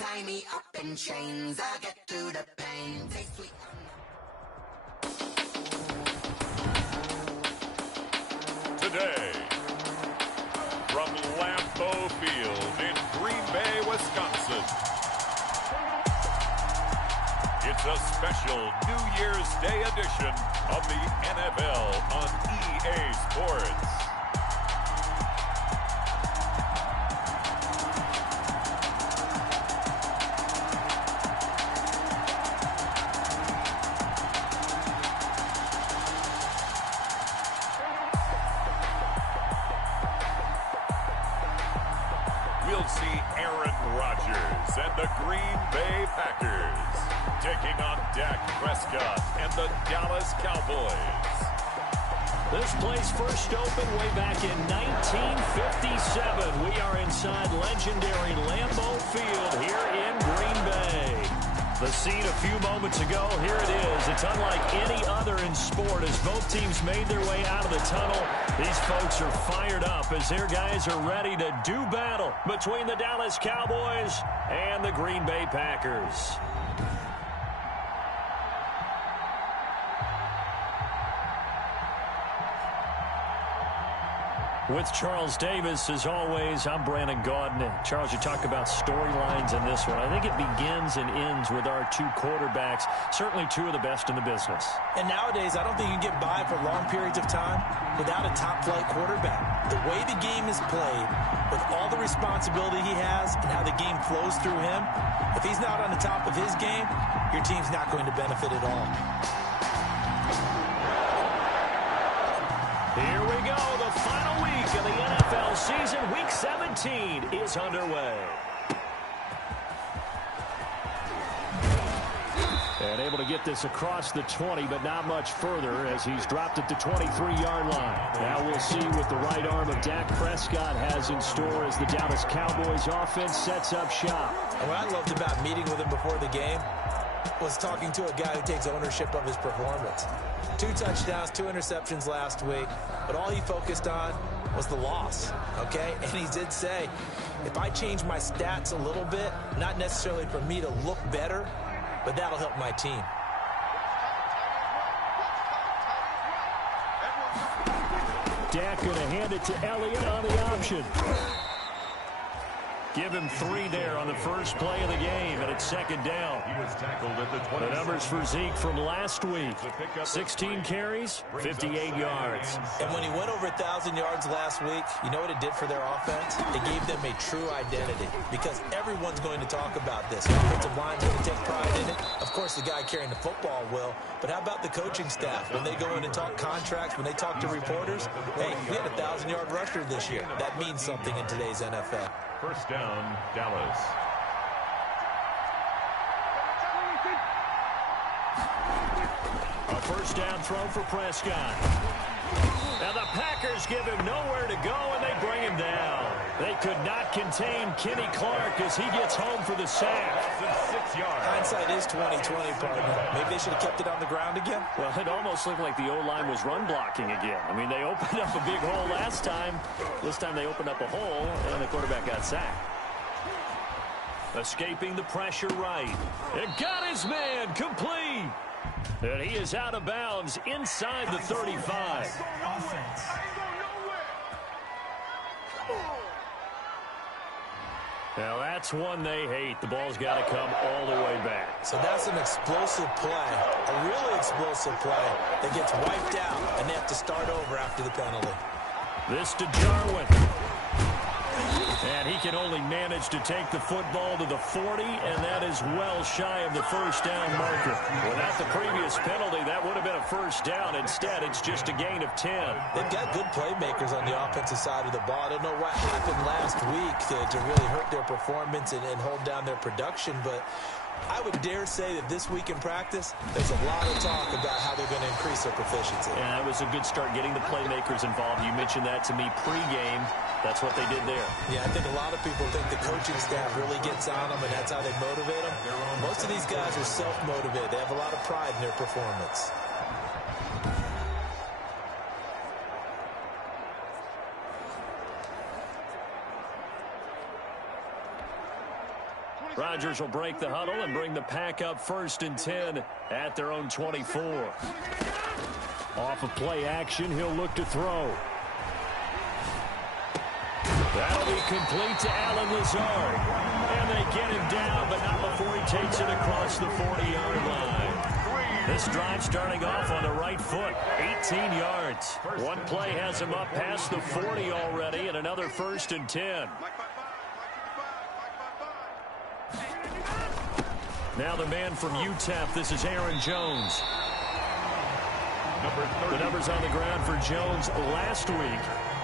Tie me up in chains, I get through the pain. Taste sweet. Today, from Lambeau Field in Green Bay, Wisconsin, it's a special New Year's Day edition of the NFL on EA Sports. We'll see Aaron Rodgers and the Green Bay Packers taking on Dak Prescott and the Dallas Cowboys. This place first opened way back in 1957. We are inside legendary Lambeau Field here in Green Bay. The scene a few moments ago, here it is. It's unlike any other in sport as both teams made their way out of the tunnel. These folks are fired up as their guys are ready to do battle between the Dallas Cowboys and the Green Bay Packers. With Charles Davis, as always, I'm Brandon Gaudin. Charles, you talk about storylines in this one. I think it begins and ends with our two quarterbacks, certainly two of the best in the business. And nowadays, I don't think you can get by for long periods of time without a top-flight quarterback. The way the game is played, with all the responsibility he has and how the game flows through him, if he's not on the top of his game, your team's not going to benefit at all. Here we go. The final week of the NFL season. Week 17 is underway. And able to get this across the 20, but not much further as he's dropped at the 23-yard line. Now we'll see what the right arm of Dak Prescott has in store as the Dallas Cowboys offense sets up shop. And what I loved about meeting with him before the game was talking to a guy who takes ownership of his performance. 2 touchdowns, 2 interceptions last week, but all he focused on was the loss, okay? And he did say, if I change my stats a little bit, not necessarily for me to look better, but that'll help my team. Dak going to hand it to Elliott on the option. Give him 3 there on the first play of the game, and it's second down. He was tackled at the 20. The numbers for Zeke from last week. 16 carries, 58 yards. And when he went over 1,000 yards last week, you know what it did for their offense? It gave them a true identity because everyone's going to talk about this. The offensive line's going to take pride in it. Of course, the guy carrying the football will. But how about the coaching staff? When they go in and talk contracts, when they talk to reporters, hey, we had a 1,000-yard rusher this year. That means something in today's NFL. First down, Dallas. A first down throw for Prescott. Now the Packers give him nowhere to go, and they bring him down. They could not contain Kenny Clark as he gets home for the sack. 6 yards. Hindsight is 20/20, partner. Maybe they should have kept it on the ground again. Well, it almost looked like the O-line was run blocking again. I mean, they opened up a big hole last time. This time they opened up a hole, and the quarterback got sacked. Escaping the pressure right. It got his man complete. And he is out of bounds inside the 35. Now that's one they hate. The ball's got to come all the way back. So that's an explosive play, a really explosive play that gets wiped out, and they have to start over after the penalty. This to Jarwin. And he can only manage to take the football to the 40, and that is well shy of the first down marker. Without the previous penalty, that would have been a first down. Instead, it's just a gain of 10. They've got good playmakers on the offensive side of the ball. I don't know what happened last week to really hurt their performance and hold down their production, but I would dare say that this week in practice, there's a lot of talk about how they're going to increase their proficiency. Yeah, that was a good start getting the playmakers involved. You mentioned that to me pregame. That's what they did there. Yeah, I think a lot of people think the coaching staff really gets on them, and that's how they motivate them. Most of these guys are self-motivated. They have a lot of pride in their performance. Rodgers will break the huddle and bring the pack up 1st and 10 at their own 24. Off of play action, he'll look to throw. That'll be complete to Allen Lazard. And they get him down, but not before he takes it across the 40-yard line. This drive starting off on the right foot, 18 yards. One play has him up past the 40 already, and another 1st and 10. Now the man from UTEP, this is Aaron Jones. The numbers on the ground for Jones last week.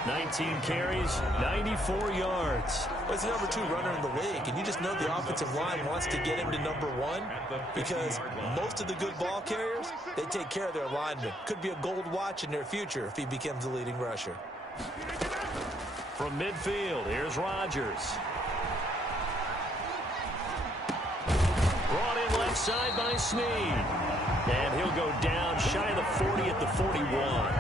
19 carries, 94 yards. Well, he's the number 2 runner in the league, and you just know the offensive line wants to get him to number 1 because most of the good ball carriers, they take care of their linemen. Could be a gold watch in their future if he becomes the leading rusher. From midfield, here's Rodgers. Brought in left side by Snead. And he'll go down shy of the 40 at the 41.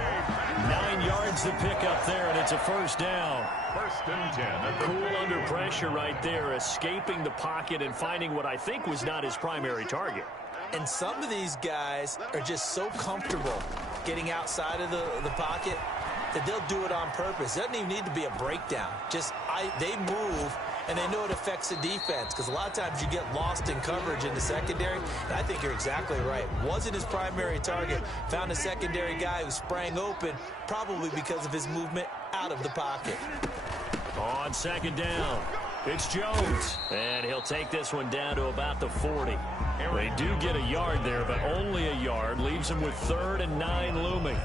9 yards to pick up there, and it's a 1st down. 1st and 10. Cool under pressure right there, escaping the pocket and finding what I think was not his primary target. And some of these guys are just so comfortable getting outside of the pocket that they'll do it on purpose. It doesn't even need to be a breakdown. They move, and they know it affects the defense because a lot of times you get lost in coverage in the secondary. And I think you're exactly right. Wasn't his primary target. Found a secondary guy who sprang open, probably because of his movement out of the pocket. On 2nd down, it's Jones. And he'll take this one down to about the 40. They do get a yard there, but only a yard. Leaves him with 3rd and 9 looming.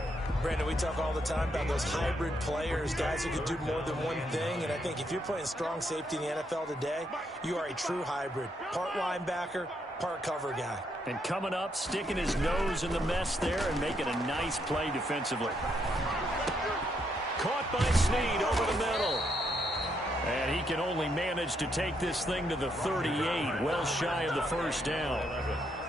Brandon, we talk all the time about those hybrid players, guys who can do more than one thing. And I think if you're playing strong safety in the NFL today, you are a true hybrid. Part linebacker, part cover guy. And coming up, sticking his nose in the mess there and making a nice play defensively. Caught by Snead over the middle. And he can only manage to take this thing to the 38, well shy of the 1st down.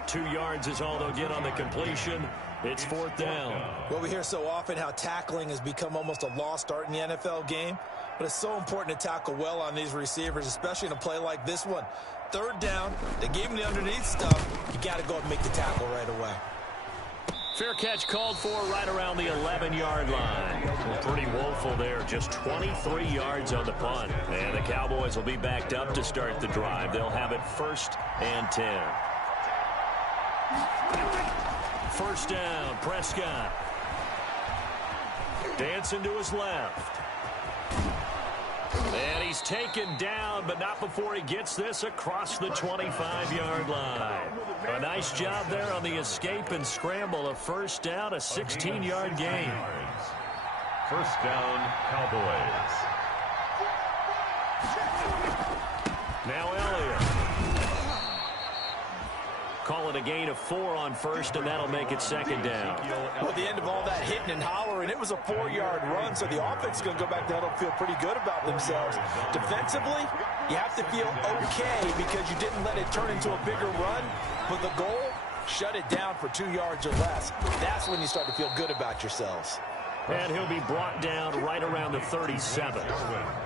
2 yards is all they'll get on the completion. It's 4th down. Well, we hear so often how tackling has become almost a lost art in the NFL game, but it's so important to tackle well on these receivers, especially in a play like this one. 3rd down, they gave him the underneath stuff. You got to go and make the tackle right away. Fair catch called for right around the 11-yard line. Pretty woeful there, just 23 yards on the punt. And the Cowboys will be backed up to start the drive. They'll have it 1st and 10. 1st down, Prescott. Dancing to his left. And he's taken down, but not before he gets this across the 25-yard line. A nice job there on the escape and scramble. A 1st down, a 16-yard gain. 1st down, Cowboys. Now Elliott. Call it a gain of 4 on 1st, and that'll make it 2nd down. Well, at the end of all that hitting and hollering, it was a 4-yard run, so the offense is going to go back to huddle and feel pretty good about themselves. Defensively, you have to feel okay because you didn't let it turn into a bigger run, but the goal, shut it down for 2 yards or less. That's when you start to feel good about yourselves. And he'll be brought down right around the 37.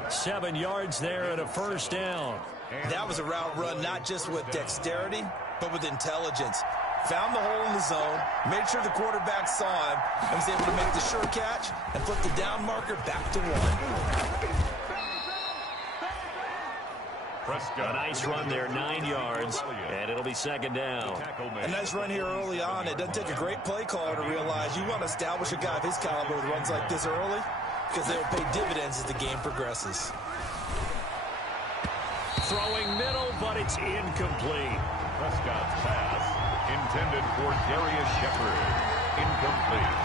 7 yards there and a 1st down. That was a route run not just with dexterity, but with intelligence. Found the hole in the zone, made sure the quarterback saw him, and was able to make the sure catch and flip the down marker back to 1. A nice run there, 9 yards, and it'll be 2nd down. A nice run here early on. It doesn't take a great play caller to realize you want to establish a guy of his caliber with runs like this early because they will pay dividends as the game progresses. Throwing middle, but it's incomplete. Prescott's pass intended for Darius Shepard. Incomplete.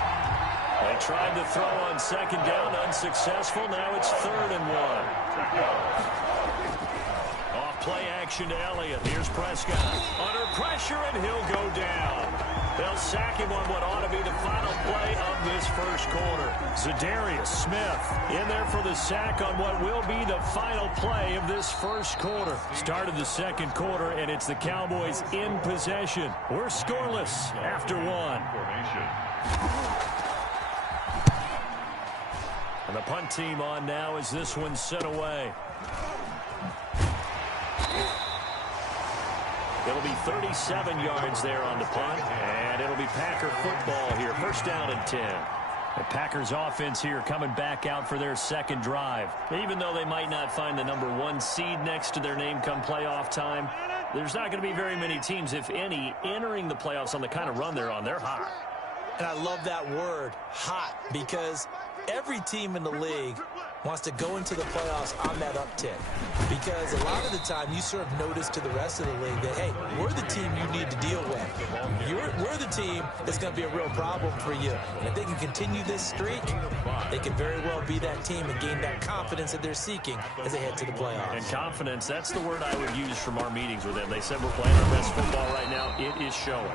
They tried to throw on 2nd down, unsuccessful. Now it's 3rd and 1. Off play action to Elliott. Here's Prescott. Under pressure, and he'll go down. They'll sack him on what ought to be the final play of this 1st quarter. Zadarius Smith in there for the sack on what will be the final play of this 1st quarter. Started the 2nd quarter, and it's the Cowboys in possession. We're scoreless after 1. And the punt team on now as this one's sent away. It'll be 37 yards there on the punt, and it'll be Packer football here. First down and 10. The Packers offense here coming back out for their second drive. Even though they might not find the number 1 seed next to their name come playoff time, there's not going to be very many teams, if any, entering the playoffs on the kind of run they're on. They're hot. And I love that word, hot, because every team in the league wants to go into the playoffs on that uptick. Because a lot of the time you serve notice to the rest of the league that, hey, we're the team you need to deal with. We're the team that's going to be a real problem for you. And if they can continue this streak, they could very well be that team and gain that confidence that they're seeking as they head to the playoffs. And confidence, that's the word I would use from our meetings with them. They said we're playing our best football right now. It is showing.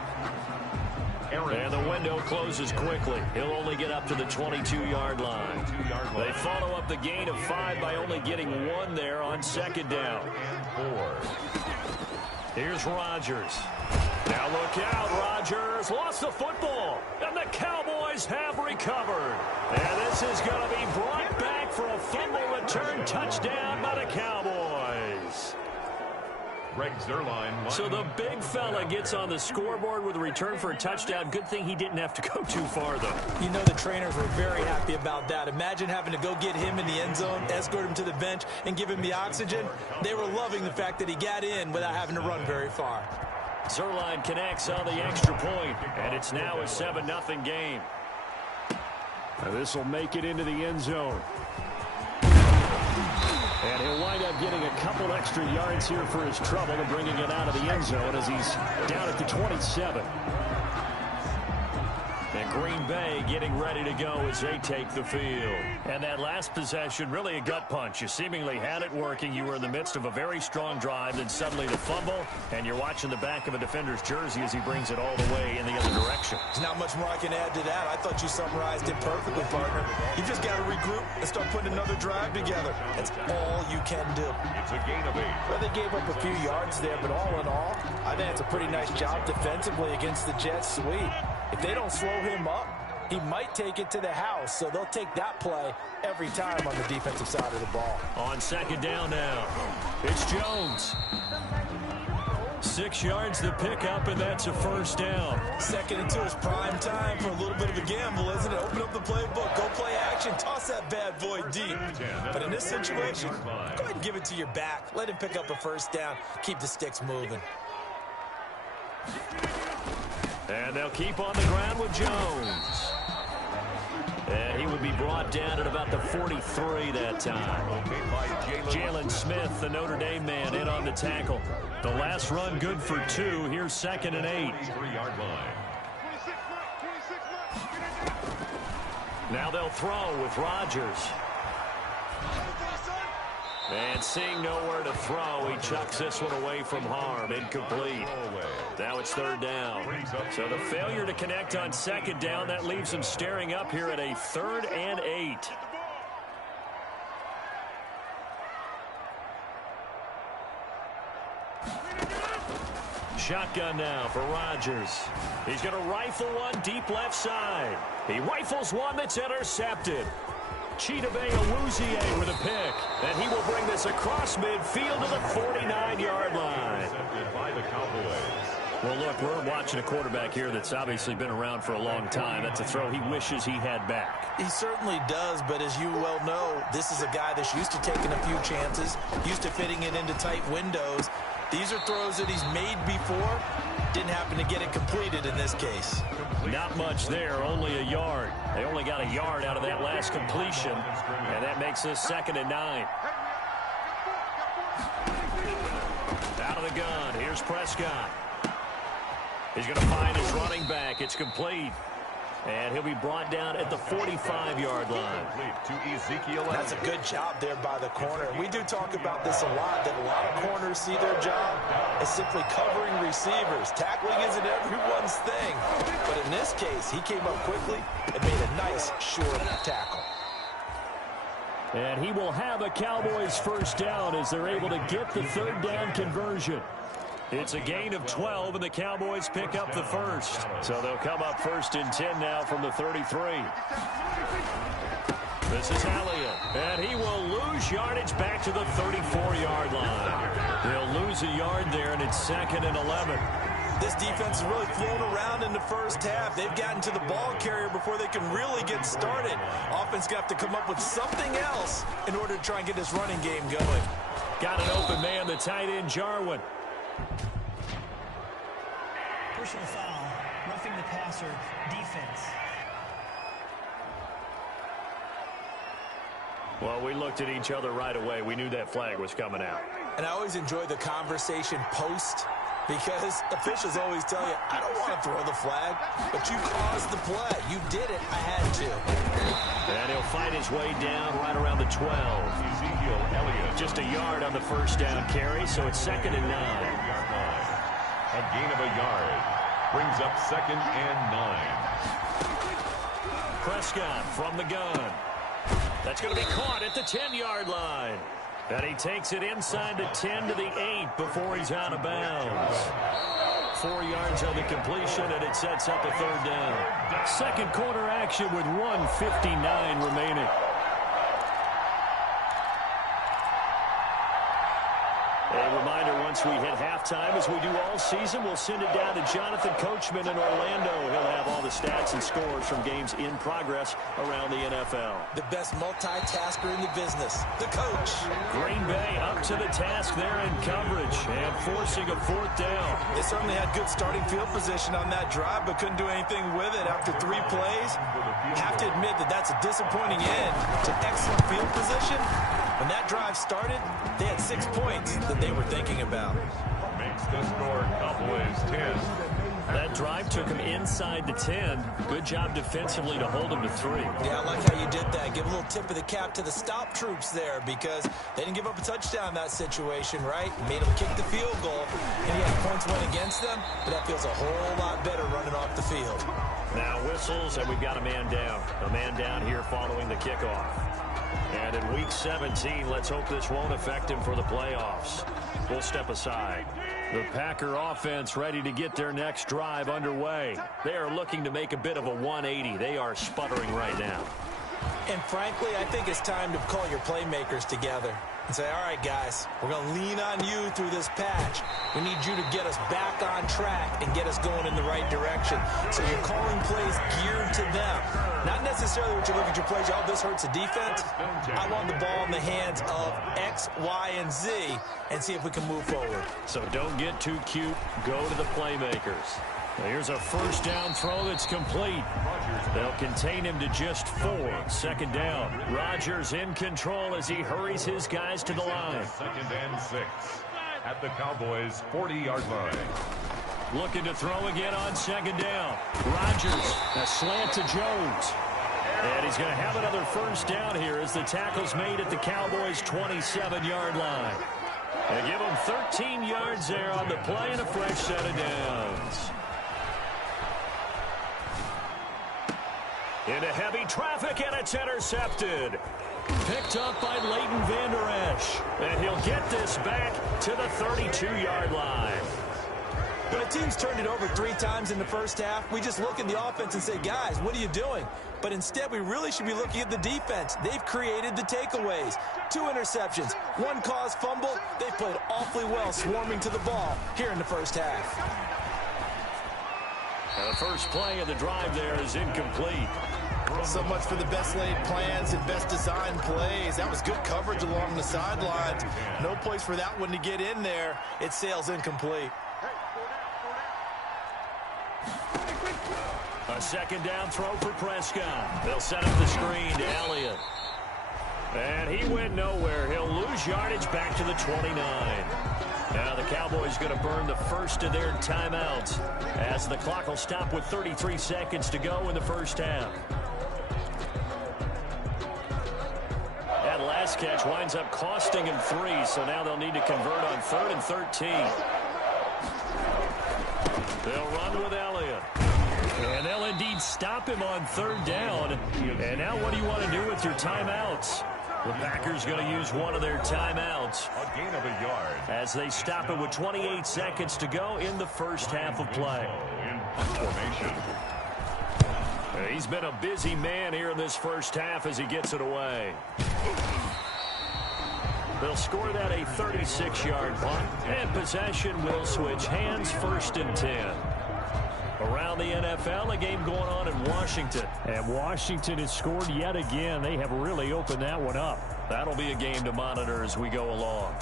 And the window closes quickly. He'll only get up to the 22-yard line. They follow up the gain of 5 by only getting 1 there on second down. Here's Rodgers. Now look out, Rodgers lost the football, and the Cowboys have recovered. And this is going to be brought back for a fumble return touchdown by the Cowboys. So the big fella gets on the scoreboard with a return for a touchdown. Good thing he didn't have to go too far, though. You know the trainers were very happy about that. Imagine having to go get him in the end zone, escort him to the bench, and give him the oxygen. They were loving the fact that he got in without having to run very far. Zerline connects on the extra point, and it's now a 7-0 game. This will make it into the end zone. And he'll wind up getting a couple extra yards here for his trouble and bringing it out of the end zone as he's down at the 27. And Green Bay getting ready to go as they take the field. And that last possession, really a gut punch. You seemingly had it working. You were in the midst of a very strong drive, then suddenly the fumble, and you're watching the back of a defender's jersey as he brings it all the way in the other direction. There's not much more I can add to that. I thought you summarized it perfectly, partner. You just got to regroup and start putting another drive together. That's all you can do. It's a gain of 8. Well, they gave up a few yards there, but all in all, I think it's a pretty nice job defensively against the Jets' sweep. If they don't slow him up, he might take it to the house, so they'll take that play every time on the defensive side of the ball. On second down now, it's Jones. 6 yards to pick up, and that's a first down. 2nd and 2 is prime time for a little bit of a gamble, isn't it? Open up the playbook, go play action, toss that bad boy deep. But in this situation, go ahead and give it to your back. Let him pick up a first down, keep the sticks moving. And they'll keep on the ground with Jones. And he would be brought down at about the 43 that time. Jalen Smith, the Notre Dame man, in on the tackle. The last run good for 2. Here's 2nd and 8. Now they'll throw with Rodgers. And seeing nowhere to throw, he chucks this one away from harm. Incomplete. Now it's 3rd down. So the failure to connect on 2nd down, that leaves him staring up here at a 3rd and 8. Shotgun now for Rodgers. He's going to rifle one deep left side. He rifles one that's intercepted. Chidobe Awuzie with a pick. And he will bring this across midfield to the 49-yard line. Well, look, we're watching a quarterback here that's obviously been around for a long time. That's a throw he wishes he had back. He certainly does, but as you well know, this is a guy that's used to taking a few chances, used to fitting it into tight windows. These are throws that he's made before. Didn't happen to get it completed in this case. Not much there, only a yard. They only got a yard out of that last completion, and that makes this 2nd and 9. Out of the gun, here's Prescott. He's going to find his running back. It's complete. And he'll be brought down at the 45-yard line. That's a good job there by the corner. We do talk about this a lot, that a lot of corners see their job as simply covering receivers. Tackling isn't everyone's thing. But in this case, he came up quickly and made a nice, short tackle. And he will have a Cowboys first down as they're able to get the 3rd down conversion. It's a gain of 12, and the Cowboys pick up the first. So they'll come up 1st and 10 now from the 33. This is Elliott, and he will lose yardage back to the 34-yard line. He'll lose a yard there, and it's 2nd and 11. This defense is really flown around in the first half. They've gotten to the ball carrier before they can really get started. Offense got to come up with something else in order to try and get this running game going. Got an open man, the tight end, Jarwin. Personal foul, roughing the passer, defense. Well, we looked at each other right away. We knew that flag was coming out. And I always enjoy the conversation post, because officials always tell you, I don't want to throw the flag, but you caused the play. You did it. I had to. And he'll fight his way down right around the 12. Ezekiel Elliott. Just a yard on the first down carry, so it's 2nd and 9. A gain of a yard. Brings up 2nd and 9. Prescott from the gun. That's going to be caught at the 10-yard line. And he takes it inside the 10 to the 8 before he's out of bounds. 4 yards on the completion, and it sets up a 3rd down. Second quarter action with 1:59 remaining. A reminder, once we hit halftime, as we do all season, we'll send it down to Jonathan Coachman in Orlando. He'll have all the stats and scores from games in progress around the NFL. The best multitasker in the business, the coach. Green Bay up to the task there in coverage and forcing a 4th down. They certainly had good starting field position on that drive, but couldn't do anything with it after 3 plays. Have to admit that that's a disappointing end to excellent field position. When that drive started, they had 6 points that they were thinking about. Makes the score Cowboys 10. That drive took him inside the 10. Good job defensively to hold him to 3. Yeah, I like how you did that. Give a little tip of the cap to the stop troops there, because they didn't give up a touchdown in that situation, right? Made them kick the field goal, and yeah, points went against them, but that feels a whole lot better running off the field. Now whistles, and we've got a man down. A man down here following the kickoff. And in Week 17, let's hope this won't affect him for the playoffs. We'll step aside. The Packer offense ready to get their next drive underway. They are looking to make a bit of a 180. They are sputtering right now. And frankly, I think it's time to call your playmakers together and say, all right, guys, we're going to lean on you through this patch. We need you to get us back on track and get us going in the right direction. So you're calling plays geared to them. Not necessarily what you look at your plays, oh, this hurts the defense. I want the ball in the hands of X, Y, and Z and see if we can move forward. So don't get too cute. Go to the playmakers. Now here's a first down throw that's complete. They'll contain him to just 4. 2nd down. Rodgers in control as he hurries his guys to the line. 2nd and 6 at the Cowboys' 40-yard line. Looking to throw again on 2nd down. Rodgers, a slant to Jones. And he's going to have another first down here as the tackle's made at the Cowboys' 27-yard line. They give him 13 yards there on the play and a fresh set of downs. Into heavy traffic, and it's intercepted. Picked up by Leighton Vander Esch. And he'll get this back to the 32-yard line. When a team's turned it over 3 times in the first half, we just look at the offense and say, guys, what are you doing? But instead, we really should be looking at the defense. They've created the takeaways. 2 interceptions, 1 caused fumble. They've played awfully well swarming to the ball here in the first half. The first play of the drive there is incomplete. So much for the best laid plans and best designed plays. That was good coverage along the sidelines. No place for that one to get in there. It sails incomplete. A 2nd down throw for Prescott. They'll set up the screen to Elliott. And he went nowhere. He'll lose yardage back to the 29. Now the Cowboys going to burn the first of their timeouts as the clock will stop with 33 seconds to go in the first half. That last catch winds up costing him 3, so now they'll need to convert on 3rd and 13. They'll run with Elliott. And they'll indeed stop him on 3rd down. And now what do you want to do with your timeouts? The Packers going to use one of their timeouts. A gain of a yard. As they stop it with 28 seconds to go in the first half of play. In formation. He's been a busy man here in this first half as he gets it away. They'll score that a 36-yard punt, and possession will switch hands, 1st and 10. Around the NFL, a game going on in Washington. And Washington has scored yet again. They have really opened that one up. That'll be a game to monitor as we go along.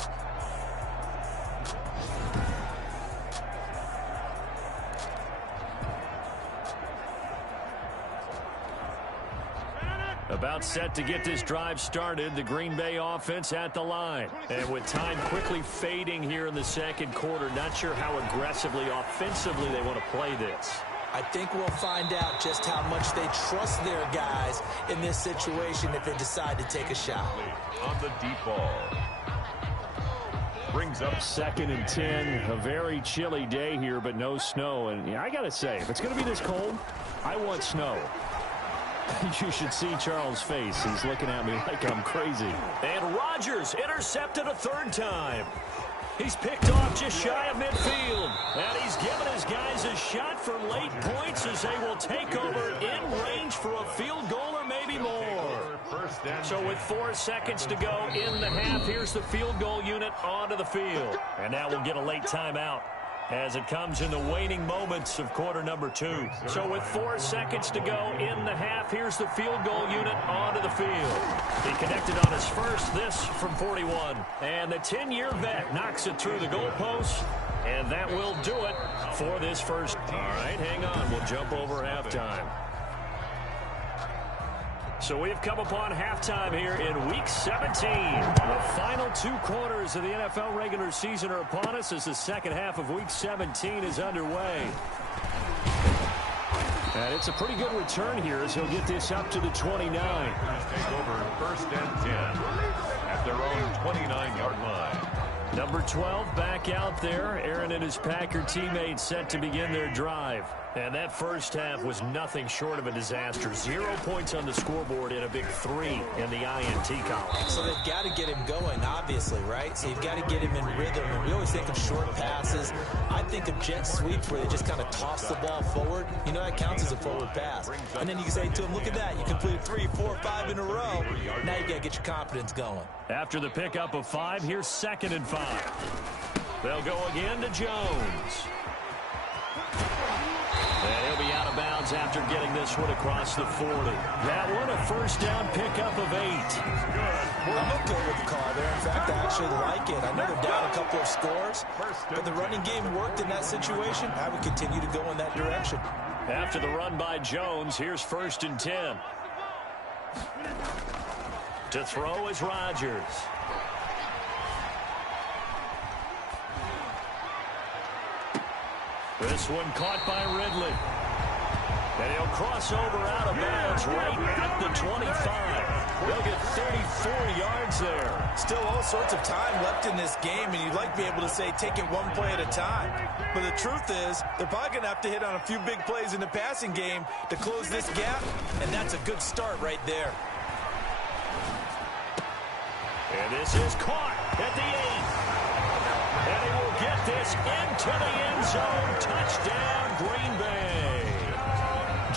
About set to get this drive started, the Green Bay offense at the line. And with time quickly fading here in the second quarter, not sure how aggressively, offensively they want to play this. I think we'll find out just how much they trust their guys in this situation if they decide to take a shot. On the deep ball. Brings up 2nd and 10. A very chilly day here, but no snow. And yeah, I got to say, if it's going to be this cold, I want snow. You should see Charles' face. He's looking at me like I'm crazy. And Rodgers intercepted a 3rd time. He's picked off just shy of midfield. And he's given his guys a shot for late points as they will take over in range for a field goal or maybe more. So with 4 seconds to go in the half, here's the field goal unit onto the field. And now we'll get a late timeout as it comes in the waning moments of quarter number 2. So with 4 seconds to go in the half, here's the field goal unit onto the field. He connected on his first, this from 41. And the 10-year vet knocks it through the goalpost, and that will do it for this first. All right, hang on. We'll jump over halftime. So we've come upon halftime here in Week 17. The final 2 quarters of the NFL regular season are upon us as the second half of Week 17 is underway. And it's a pretty good return here as he'll get this up to the 29. Take over 1st and 10 at their own 29-yard line. Number 12 back out there. Aaron and his Packer teammates set to begin their drive. And that first half was nothing short of a disaster. 0 points on the scoreboard and a big 3 in the INT column. So they've got to get him going, obviously, right? So you've got to get him in rhythm. And we always think of short passes. I think of jet sweeps where they just kind of toss the ball forward. You know, that counts as a forward pass. And then you can say to him, look at that. You completed 3, 4, 5 in a row. Now you got to get your confidence going. After the pickup of 5, here's 2nd and 5. They'll go again to Jones. And he'll be out of bounds after getting this one across the 40. That one a first down pickup of 8. I'm okay with the call there. In fact, I actually like it. I know they're down a couple of scores, but the running game worked in that situation. I would continue to go in that direction. After the run by Jones, here's 1st and 10. To throw is Rodgers. This one caught by Ridley. And he'll cross over out of bounds right at the 25. They'll get 34 yards there. Still all sorts of time left in this game, and you'd like to be able to say take it one play at a time. But the truth is, they're probably going to have to hit on a few big plays in the passing game to close this gap, and that's a good start right there. And this is caught at the 8. And he will get this into the end zone. Touchdown, Green Bay.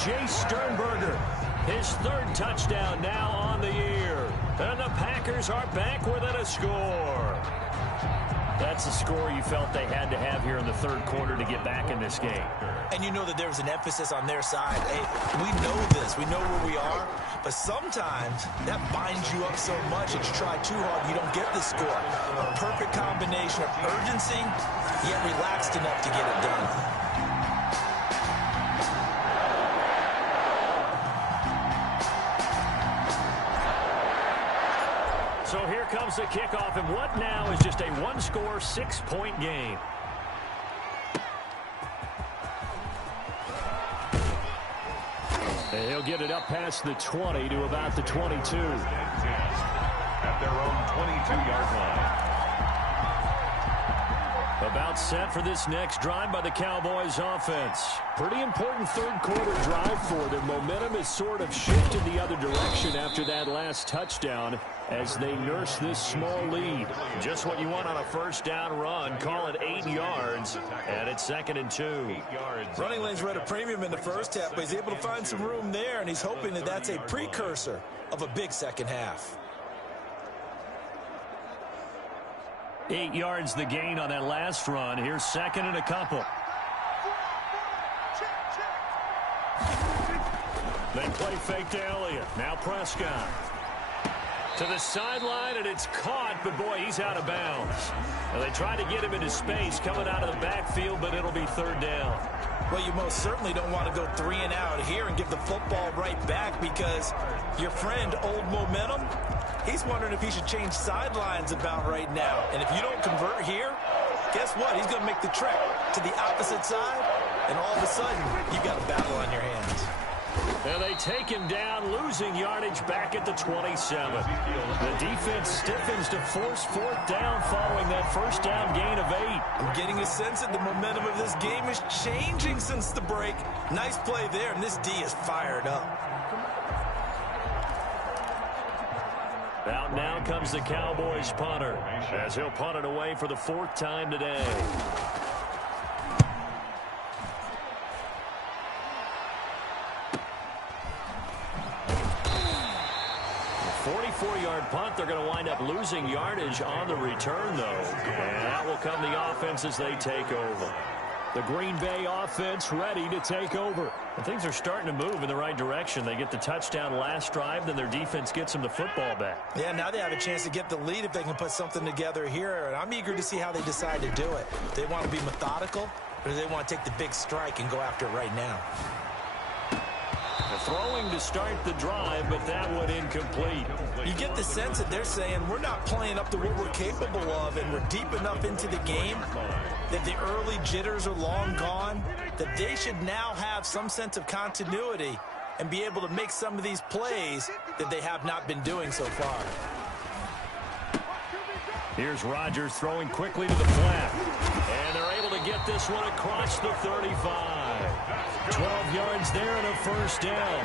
Jay Sternberger, his 3rd touchdown now on the year. And the Packers are back within a score. That's a score you felt they had to have here in the 3rd quarter to get back in this game. And you know that there was an emphasis on their side. Hey, we know this. We know where we are. But sometimes that binds you up so much that you try too hard, you don't get the score. A perfect combination of urgency, yet relaxed enough to get it done. So here comes the kickoff, and what now is just a 1-score, 6-point game. And he'll get it up past the 20 to about the 22. At their own 22-yard line. About set for this next drive by the Cowboys offense. Pretty important third quarter drive for them. Momentum has sort of shifted the other direction after that last touchdown as they nurse this small lead. Just what you want on a first down run. Call it 8 yards, and it's 2nd and 2. Running lanes were at a premium in the first half, but he's able to find some room there, and he's hoping that that's a precursor of a big second half. 8 yards the gain on that last run. Here's 2nd and a couple. They play fake to Elliott. Now Prescott. To the sideline, and it's caught, but boy, he's out of bounds. And they try to get him into space coming out of the backfield, but it'll be 3rd down. Well, you most certainly don't want to go 3 and out here and give the football right back because your friend, Old Momentum, he's wondering if he should change sidelines about right now. And if you don't convert here, guess what? He's going to make the trek to the opposite side, and all of a sudden, you've got a battle on your hands. And they take him down, losing yardage back at the 27. The defense stiffens to force 4th down following that first down gain of 8. I'm getting a sense that the momentum of this game is changing since the break. Nice play there, and this D is fired up. Out now comes the Cowboys punter as he'll punt it away for the 4th time today. 44-yard punt. They're going to wind up losing yardage on the return, though. And that will come the offense as they take over. The Green Bay offense ready to take over. And things are starting to move in the right direction. They get the touchdown last drive, then their defense gets them the football back. Yeah, now they have a chance to get the lead if they can put something together here. And I'm eager to see how they decide to do it. They want to be methodical, or do they want to take the big strike and go after it right now? Throwing to start the drive, but that one incomplete. You get the sense that they're saying we're not playing up to what we're capable of, and we're deep enough into the game that the early jitters are long gone, that they should now have some sense of continuity and be able to make some of these plays that they have not been doing so far. Here's Rodgers throwing quickly to the flat. And they're able to get this one across the 35. 12 yards there and a first down.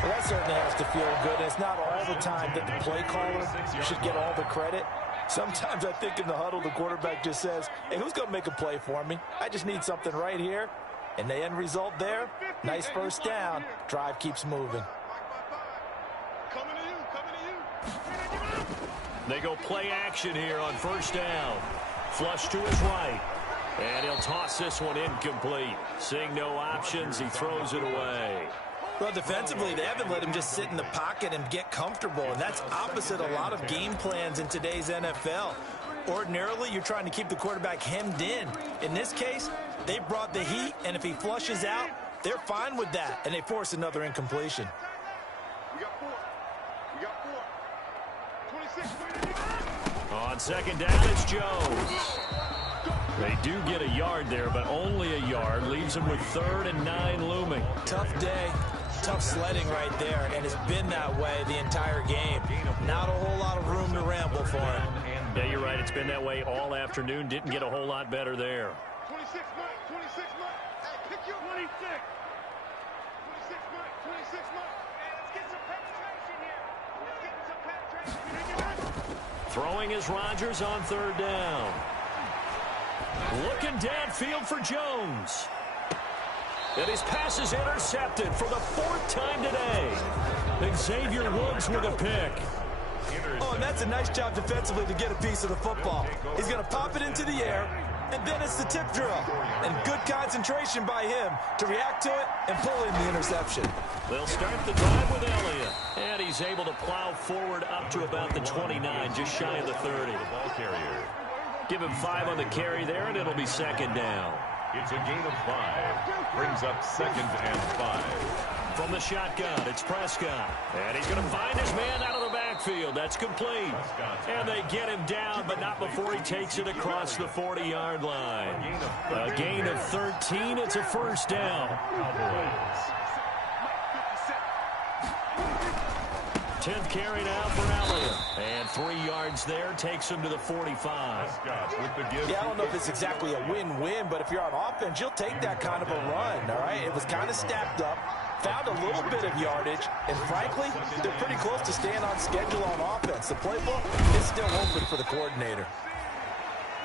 Well, that certainly has to feel good. It's not all the time that the play caller should get all the credit. Sometimes I think in the huddle, the quarterback just says, hey, who's going to make a play for me? I just need something right here. And the end result there, nice first down. Drive keeps moving. They go play action here on first down. Flush to his right. And he'll toss this one incomplete. Seeing no options, he throws it away. Well, defensively, they haven't let him just sit in the pocket and get comfortable, and that's opposite a lot of game plans in today's NFL. Ordinarily, you're trying to keep the quarterback hemmed in. In this case, they brought the heat, and if he flushes out, they're fine with that, and they force another incompletion. We got four. On second down, it's Jones. They do get a yard there, but only a yard. Leaves them with 3rd and 9 looming. Tough day, tough sledding right there, and it's been that way the entire game. Not a whole lot of room to ramble for him. Yeah, you're right. It's been that way all afternoon. Didn't get a whole lot better there. 26 Mike. Hey, pick your 26. 26 Mike. 26 Mike. Hey, let's get some penetration here. Throwing is Rodgers on 3rd down. Looking downfield for Jones. And his pass is intercepted for the 4th time today. Xavier Woods with a pick. Oh, and that's a nice job defensively to get a piece of the football. He's going to pop it into the air, and then it's the tip drill. And good concentration by him to react to it and pull in the interception. They'll start the drive with Elliott. And he's able to plow forward up to about the 29, just shy of the 30. The ball carrier. Give him 5 on the carry there, and it'll be 2nd down. It's a gain of 5. Brings up 2nd and 5. From the shotgun, it's Prescott. And he's going to find his man out of the backfield. That's complete. And they get him down, but not before he takes it across the 40-yard line. A gain of 13. It's a first down. 10th carry now for Elliott. And 3 yards there takes him to the 45. Yeah, I don't know if it's exactly a win-win, but if you're on offense, you'll take that kind of a run, all right? It was kind of stacked up, found a little bit of yardage, and frankly, they're pretty close to staying on schedule on offense. The playbook is still open for the coordinator.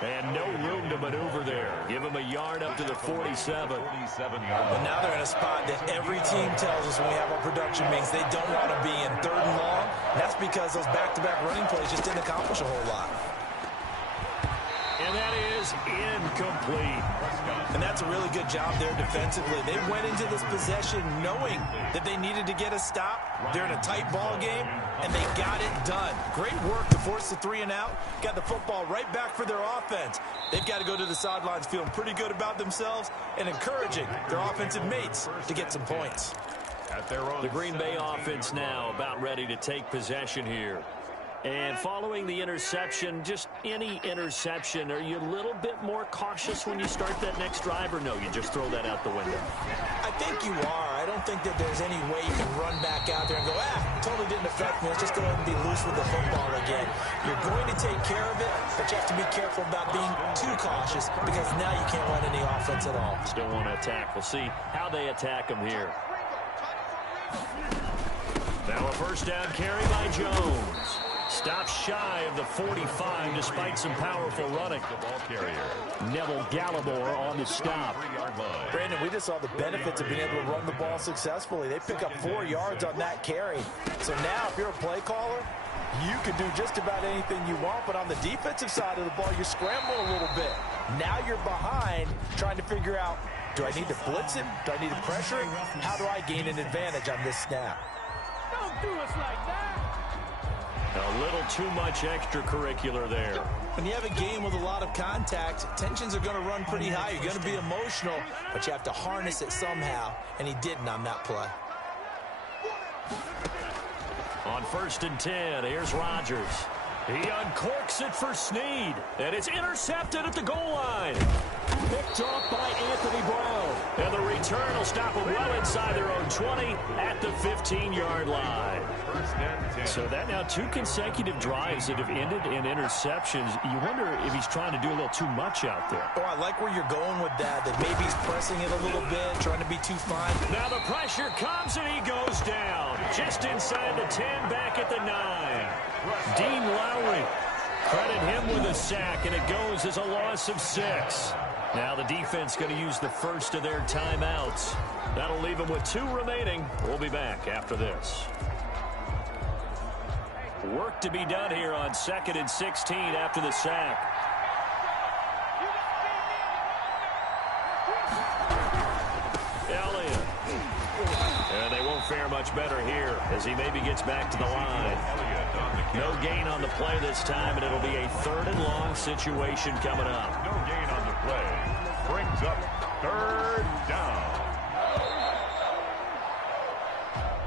And no room to maneuver there. Give him a yard up to the 47. But now they're in a spot that every team tells us when we have our production meetings they don't want to be in 3rd and long. That's because those back-to-back running plays just didn't accomplish a whole lot. And that is incomplete. And that's a really good job there defensively. They went into this possession knowing that they needed to get a stop. They're in a tight ball game, and they got it done. Great work to force the 3 and out. Got the football right back for their offense. They've got to go to the sidelines feeling pretty good about themselves and encouraging their offensive mates to get some points. The Green Bay offense now about ready to take possession here. And following the interception, just any interception, are you a little bit more cautious when you start that next drive, or no, you just throw that out the window? I think you are. I don't think that there's any way you can run back out there and go, totally didn't affect me. Let's just go ahead and be loose with the football again. You're going to take care of it, but you have to be careful about being too cautious because now you can't run any offense at all. Still want to attack. We'll see how they attack them here. Now a first down carry by Jones. Stops shy of the 45 despite some powerful running. The ball carrier, Neville Gallimore on the stop. Brandon, we just saw the benefits of being able to run the ball successfully. They pick up 4 yards on that carry. So now if you're a play caller, you can do just about anything you want, but on the defensive side of the ball, you're scrambling a little bit. Now you're behind trying to figure out, do I need to blitz him? Do I need to pressure him? How do I gain an advantage on this snap? Don't do us like that. A little too much extracurricular there. When you have a game with a lot of contact, tensions are going to run pretty high. You're going to be emotional, but you have to harness it somehow, and he didn't on that play. On 1st and 10, here's Rodgers. He uncorks it for Snead, and it's intercepted at the goal line. Picked off by Anthony Brown. And the return will stop them well inside their own 20 at the 15-yard line. So that now 2 consecutive drives that have ended in interceptions. You wonder if he's trying to do a little too much out there. Oh, I like where you're going with that maybe he's pressing it a little bit, trying to be too fine. Now the pressure comes, and he goes down. Just inside the 10, back at the 9. Dean Lowry, credit him with a sack, and it goes as a loss of 6. Now the defense going to use the first of their timeouts. That'll leave them with 2 remaining. We'll be back after this. Work to be done here on 2nd and 16 after the sack. Elliott. And they won't fare much better here as he maybe gets back to the line. No gain on the play this time, and it'll be a 3rd and long situation coming up. No gain on the play. Brings up 3rd down.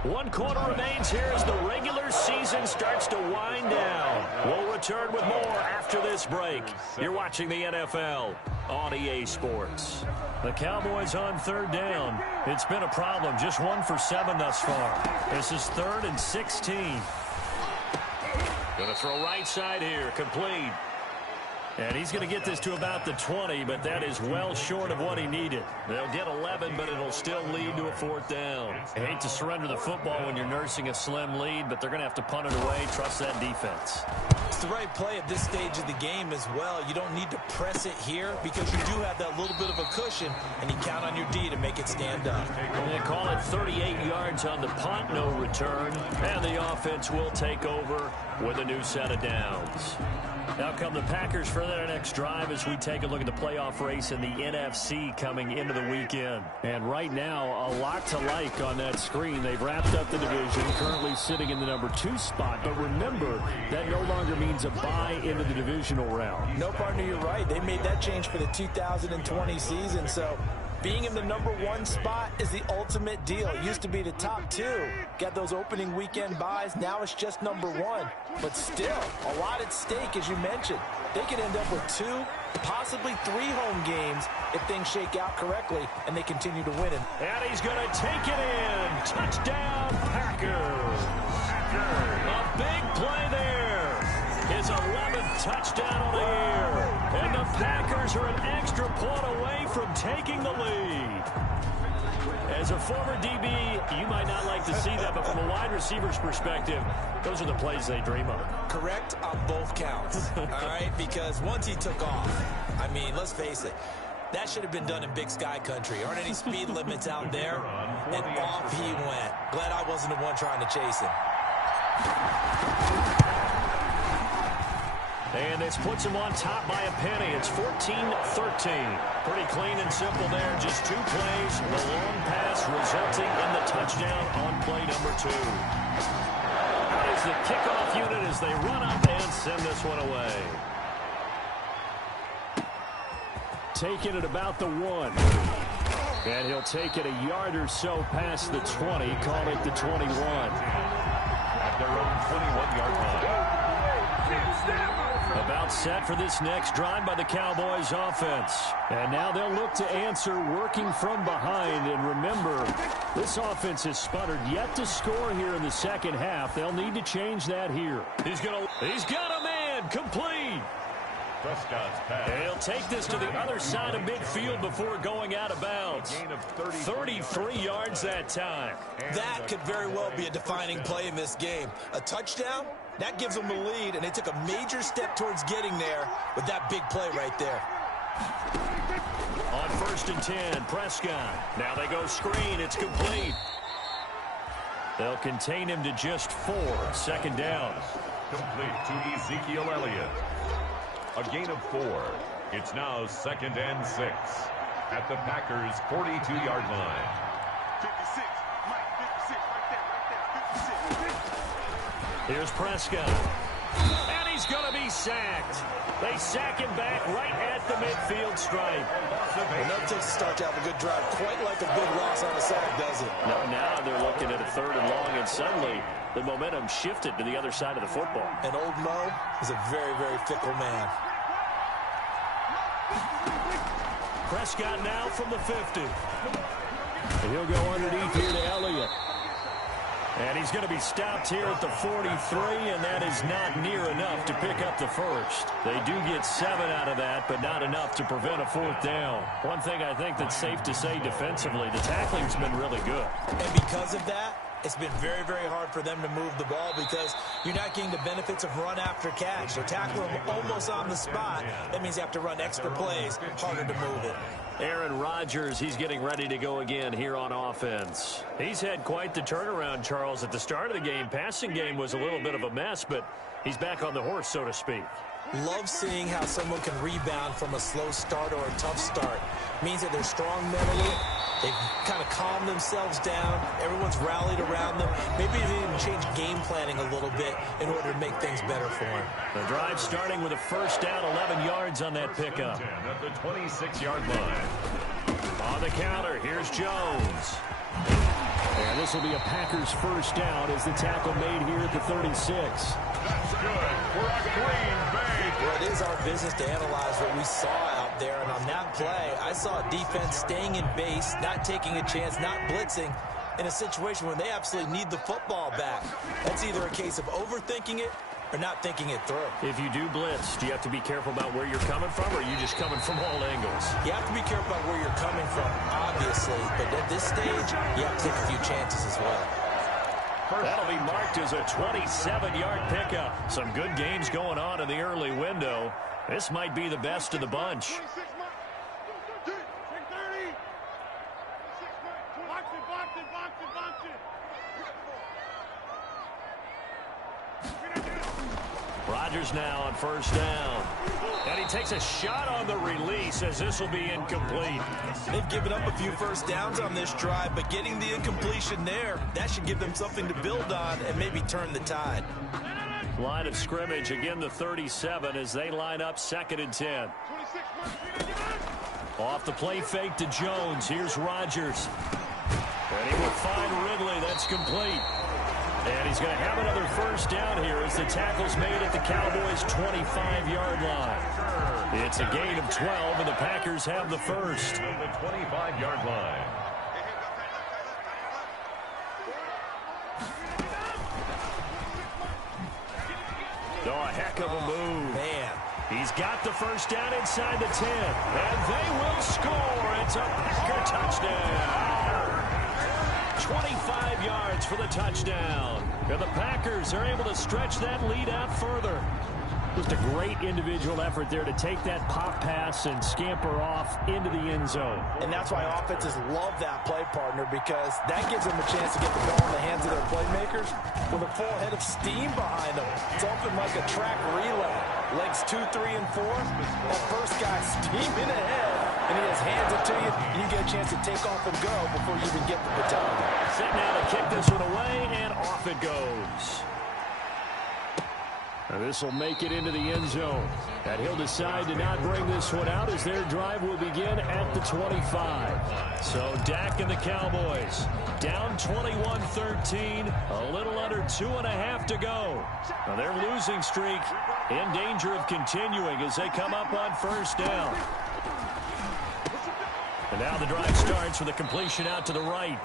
1 quarter remains here as the regular season starts to wind down. We'll return with more after this break. You're watching the NFL on EA Sports. The Cowboys on 3rd down. It's been a problem. Just 1 for 7 thus far. This is 3rd and 16. Going to throw right side here. Complete. And he's going to get this to about the 20, but that is well short of what he needed. They'll get 11, but it'll still lead to a 4th down. I hate to surrender the football when you're nursing a slim lead, but they're going to have to punt it away. Trust that defense. It's the right play at this stage of the game as well. You don't need to press it here because you do have that little bit of a cushion, and you count on your D to make it stand up. They call it 38 yards on the punt, no return, and the offense will take over with a new set of downs. Now come the Packers for their next drive as we take a look at the playoff race in the NFC coming into the weekend. And right now, a lot to like on that screen. They've wrapped up the division, currently sitting in the number 2 spot. But remember, that no longer means a bye into the divisional round. No, partner, you're right. They made that change for the 2020 season, so being in the number 1 spot is the ultimate deal. It used to be the top 2. Got those opening weekend buys. Now it's just number 1. But still, a lot at stake, as you mentioned. They could end up with 2, possibly 3 home games if things shake out correctly and they continue to win it. And he's going to take it in. Touchdown, Packers. A big play there. His 11th touchdown on the year. And the Packers are an extra point away from taking the lead. As a former DB, you might not like to see that, but from a wide receiver's perspective, those are the plays they dream of. Correct on both counts, all right? Because once he took off, I mean, let's face it, that should have been done in Big Sky country. Aren't any speed limits out there? And off he went. Glad I wasn't the one trying to chase him. And this puts him on top by a penny. It's 14-13. Pretty clean and simple there. Just 2 plays. The long pass resulting in the touchdown on play number 2. Out is the kickoff unit as they run up and send this one away. Taking it about the 1. And he'll take it a yard or so past the 20. Call it the 21. At their own 21-yard line. About set for this next drive by the Cowboys offense. And now they'll look to answer working from behind. And remember, this offense has sputtered yet to score here in the second half. They'll need to change that here. He's got a man complete. Prescott's pass. He'll take this to the other side of midfield before going out of bounds. 33 yards that time. That could very well be a defining play in this game. A touchdown, that gives them the lead, and they took a major step towards getting there with that big play right there. On 1st and 10, Prescott. Now they go screen. It's complete. They'll contain him to just 4. Second down. Complete to Ezekiel Elliott. A gain of 4. It's now 2nd and 6 at the Packers' 42-yard line. 56. Mike, 56. Right there. 56. Here's Prescott. And he's going to be sacked. They sack him back right at the midfield stripe. It never takes a start to have a good drive. Quite like a big loss on a sack, does it? No, now they're looking at a 3rd and long, and suddenly the momentum shifted to the other side of the football. And old Mo is a very, very fickle man. Prescott now from the 50. He'll go underneath here to Elliott. And he's going to be stopped here at the 43, and that is not near enough to pick up the first. They do get 7 out of that, but not enough to prevent a 4th down. One thing I think that's safe to say defensively, the tackling's been really good. And because of that, it's been very, very hard for them to move the ball because you're not getting the benefits of run after catch. They're tackling them almost on the spot. That means you have to run extra plays, harder to move it. Aaron Rodgers, he's getting ready to go again here on offense. He's had quite the turnaround, Charles. At the start of the game, passing game was a little bit of a mess, but he's back on the horse, so to speak. Love seeing how someone can rebound from a slow start or a tough start. Means that they're strong mentally. They've kind of calmed themselves down. Everyone's rallied around them. Maybe they even change game planning a little bit in order to make things better for them. The drive starting with a 1st down, 11 yards on that pickup. At the 26-yard line. On the counter, here's Jones. And this will be a Packers 1st down as the tackle made here at the 36. That's good for a Green Bay. Well, it is our business to analyze what we saw out there. And on that play, I saw a defense staying in base, not taking a chance, not blitzing in a situation where they absolutely need the football back. That's either a case of overthinking it or not thinking it through. If you do blitz, do you have to be careful about where you're coming from, or are you just coming from all angles? You have to be careful about where you're coming from, obviously. But at this stage, you have to take a few chances as well. That'll be marked as a 27-yard pickup. Some good games going on in the early window. This might be the best of the bunch. 26, Mike. 30. Box it. Rodgers now on 1st down. And he takes a shot on the release as this will be incomplete. They've given up a few 1st downs on this drive, but getting the incompletion there, that should give them something to build on and maybe turn the tide. Line of scrimmage, again the 37 as they line up 2nd and 10. Off the play fake to Jones. Here's Rodgers. And he will find Ridley. That's complete. And he's going to have another 1st down here as the tackle's made at the Cowboys' 25-yard line. It's a gain of 12, and the Packers have the first. The 25-yard line. Oh, a heck of a move. Man. He's got the first down inside the 10. And they will score. It's a Packer touchdown. 25 yards for the touchdown. And the Packers are able to stretch that lead out further. Just a great individual effort there to take that pop pass and scamper off into the end zone. And that's why offenses love that play, partner, because that gives them a chance to get the ball in the hands of their playmakers with a full head of steam behind them. It's often like a track relay. Legs 2, 3, and 4. That first guy's steaming ahead, and he just hands it to you, and you get a chance to take off and go before you even get the baton. Set now to kick this one away, and off it goes. This will make it into the end zone. And he'll decide to not bring this one out as their drive will begin at the 25. So Dak and the Cowboys down 21-13, a little under 2.5 to go. Now their losing streak in danger of continuing as they come up on first down. And now the drive starts with a completion out to the right.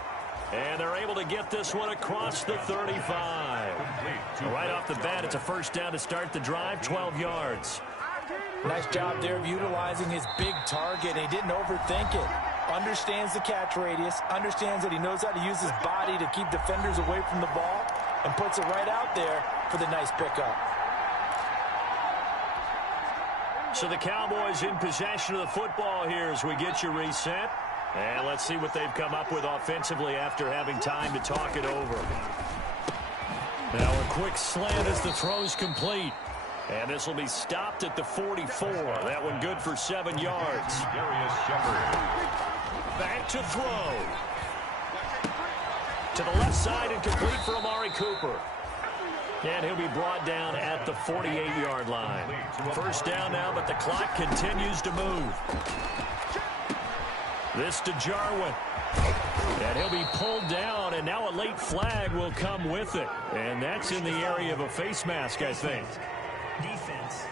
And they're able to get this one across the 35. Right off the bat, it's a first down to start the drive, 12 yards. Nice job there of utilizing his big target, and he didn't overthink it. Understands the catch radius, understands that he knows how to use his body to keep defenders away from the ball, and puts it right out there for the nice pickup. So the Cowboys in possession of the football here as we get you reset. And let's see what they've come up with offensively after having time to talk it over. Now a quick slant as the throw's complete. And this will be stopped at the 44. That one good for 7 yards. Back to throw. To the left side and complete for Amari Cooper. And he'll be brought down at the 48-yard line. First down now, but the clock continues to move. This to Jarwin. And he'll be pulled down, and now a late flag will come with it. And that's in the area of a face mask, I think. Defense.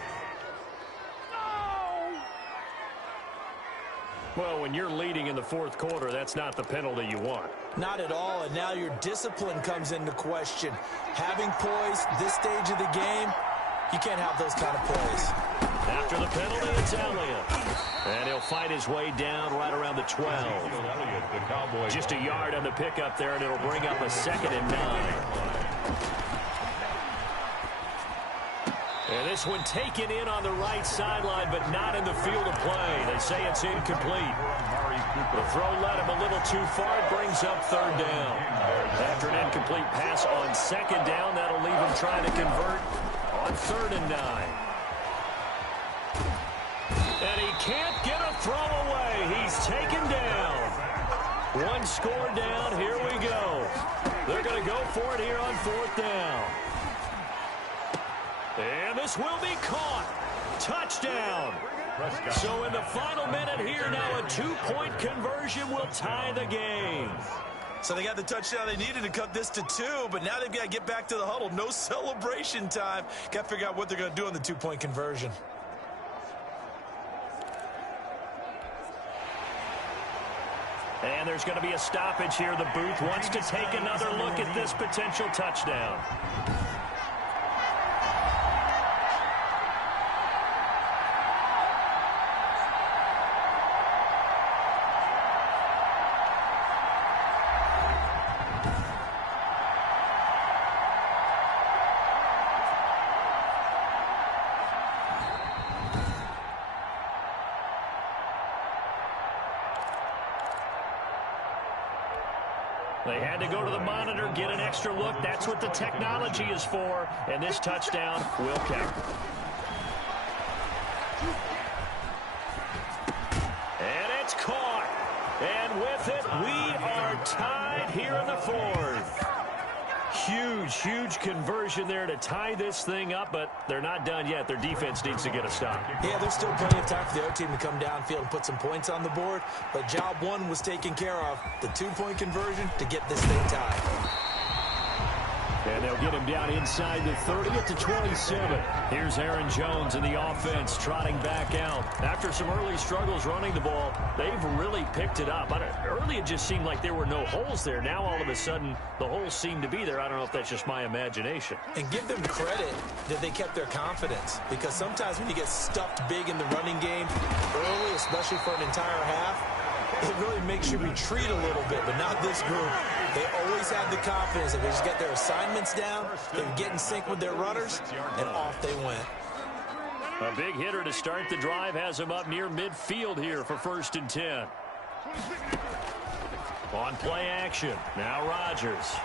Well, when you're leading in the fourth quarter, that's not the penalty you want. Not at all, and now your discipline comes into question. Having poise this stage of the game, you can't have those kind of plays. After the penalty, it's Elliott. And he'll fight his way down right around the 12. Just a yard on the pickup there, and it'll bring up a 2nd and 9. And this one taken in on the right sideline, but not in the field of play. They say it's incomplete. The throw led him a little too far. It brings up 3rd down. After an incomplete pass on 2nd down, that'll leave him trying to convert on 3rd and 9. And he can't get a throw away. He's taken down. One score down. Here we go. They're going to go for it here on 4th down. And this will be caught. Touchdown. So in the final minute here now, a 2-point conversion will tie the game. So they got the touchdown they needed to cut this to 2, but now they've got to get back to the huddle. No celebration time. Got to figure out what they're going to do on the 2-point conversion. And there's going to be a stoppage here. The booth wants to take another look at this potential touchdown. They had to go to the monitor, get an extra look. That's what the technology is for. And this touchdown will count. And it's caught. And with it, we are tied here in the 4th. Huge conversion there to tie this thing up, but they're not done yet. Their defense needs to get a stop. Yeah, there's still plenty of time for the other team to come downfield and put some points on the board, but job 1 was taken care of. The 2-point conversion to get this thing tied. And they'll get him down inside the 30 at the 27. Here's Aaron Jones and the offense trotting back out. After some early struggles running the ball, they've really picked it up. Early it just seemed like there were no holes there. Now all of a sudden the holes seem to be there. I don't know if that's just my imagination. And give them credit that they kept their confidence, because sometimes when you get stuffed big in the running game early, especially for an entire half, it really makes you retreat a little bit, but not this group. They always have the confidence that they just get their assignments down, they get in sync with their runners, and off they went. A big hitter to start the drive has him up near midfield here for 1st and 10. On play action, now Rodgers.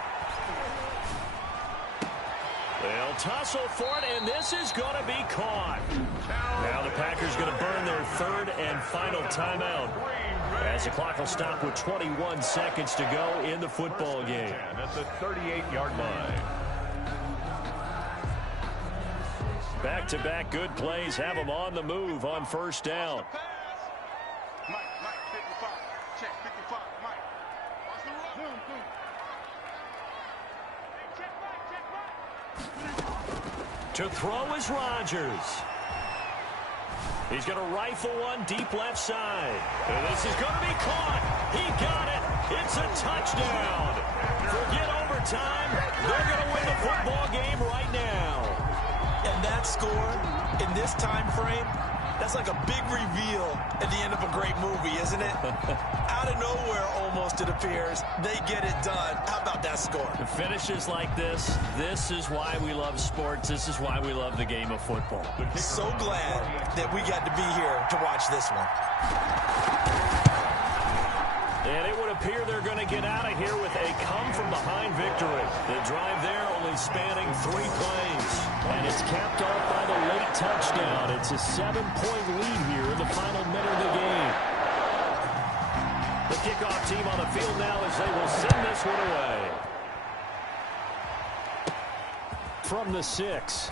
They'll tussle for it, and this is going to be caught. Now the Packers going to burn their 3rd and final timeout, as the clock will stop with 21 seconds to go in the football game. At the 38-yard line. Back-to-back good plays have them on the move on 1st down. Mike, 55. Check, 55, Mike. Watch the run. To throw is Rodgers. He's going to rifle one deep left side. And this is going to be caught. He got it. It's a touchdown. Forget overtime. They're going to win the football game right now. And that score in this time frame, that's like a big reveal at the end of a great movie, isn't it? Out of nowhere, almost, it appears, they get it done. How about that score? The finishes like this is why we love sports. This is why we love the game of football. So glad that we got to be here to watch this one. And it would appear they're going to get out of here with a come-from-behind victory. The drive there only spanning 3 plays. And it's capped off by the late touchdown. It's a 7-point lead here in the final minute of the game. The kickoff team on the field now as they will send this one away. From the 6.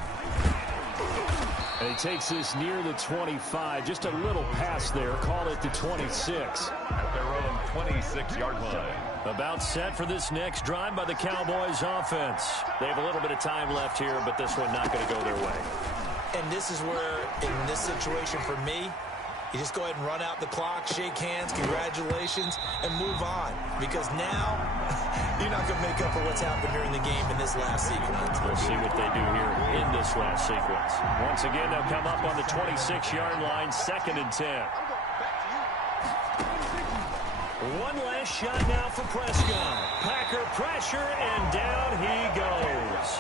And he takes this near the 25. Just a little pass there. Call it the 26. At their own 26-yard line. About set for this next drive by the Cowboys offense. They have a little bit of time left here, but this one not going to go their way. And this is where, in this situation for me, you just go ahead and run out the clock, shake hands, congratulations, and move on. Because now, you're not going to make up for what's happened during the game in this last sequence. We'll see what they do here in this last sequence. Once again, they'll come up on the 26-yard line, 2nd and 10. One last shot now for Prescott. Packer pressure, and down he goes.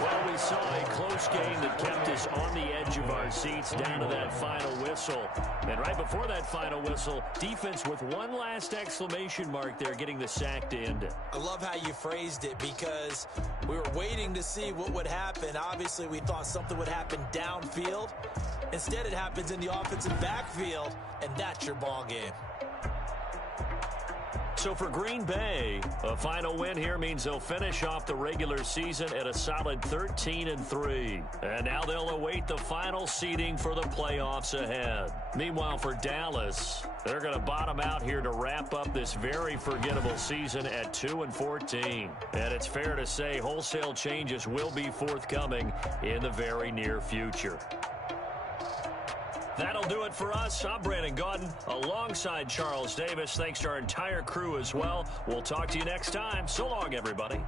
Well, we saw a close game that kept us on the edge of our seats down to that final whistle. And right before that final whistle, defense with one last exclamation mark there, getting the sack to end it. I love how you phrased it, because we were waiting to see what would happen. Obviously, we thought something would happen downfield. Instead, it happens in the offensive backfield, and that's your ball game. So for Green Bay, a final win here means they'll finish off the regular season at a solid 13-3. And now they'll await the final seeding for the playoffs ahead. Meanwhile, for Dallas, they're going to bottom out here to wrap up this very forgettable season at 2-14. And it's fair to say wholesale changes will be forthcoming in the very near future. That'll do it for us. I'm Brandon Gaudin alongside Charles Davis. Thanks to our entire crew as well. We'll talk to you next time. So long, everybody.